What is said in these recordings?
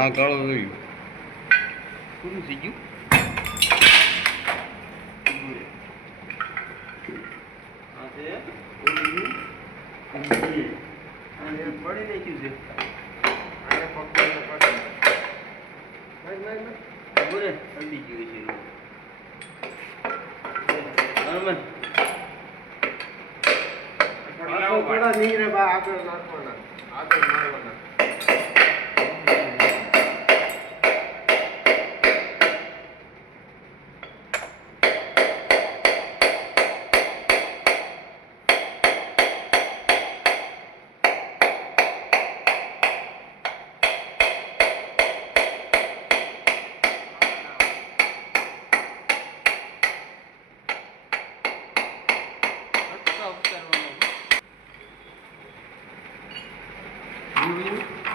આ કાળો જોયું પૂરું થઈ ગયું. આ છે ઓલીનું પડી નાખ્યું છે. આને પકડીને બોલે અડી ગયું છે. થોડા નીકળે બા આગળ નાખવાના, આગળ મારવાના.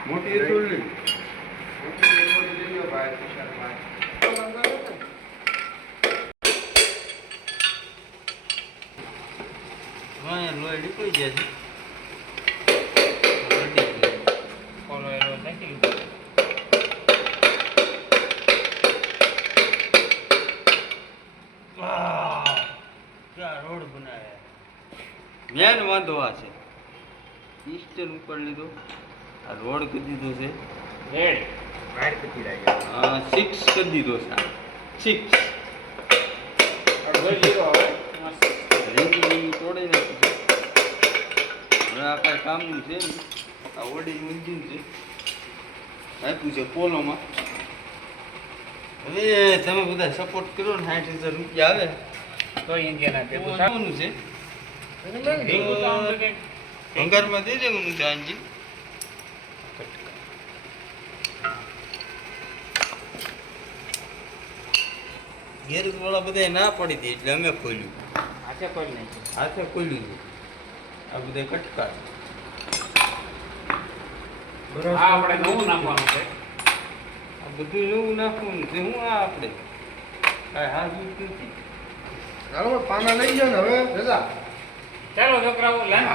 મોટી તોડી લોહી નીકળી જાય છે. રોડ બનાવ્યા મેન વાંધો આ છે. ઈસ્ટર્ન ઉપર લીધો, આ રોડ કરી દીધો છે. રેડ વાયર કટી લાગ્યા. 6 કરી દીધો છે. 6 રેન્જ તોડી નાખી છે. હવે આ કાંઈ કામનું છે ને. આ ઓડીનું ઇન્જિન છે, આપ્યું છે પોલોમાં. હવે તમે બધા સપોર્ટ કરો ને 60,000 રૂપિયા આવે તો ઇન્ડિયન આપે તો સારું છે. ભંગારમાં દઈ દેવાનું છે આંજી. ગેરેજ વાળા બધા ના પડી હતી એટલે અમે ખોલ્યું. હાથે ખોલી નાખ્યું. હાથે ખોલ્યું છે. આ બધા કટકા આપણે નવું નાખવાનું છે. આ બધું નવું નાખવાનું છે. હું આ આપણે કાંઈ હાથ નથી. ચાલો પાના લઈ જાઓ ને હવે રજા. ચાલો છોકરાઓ લંચ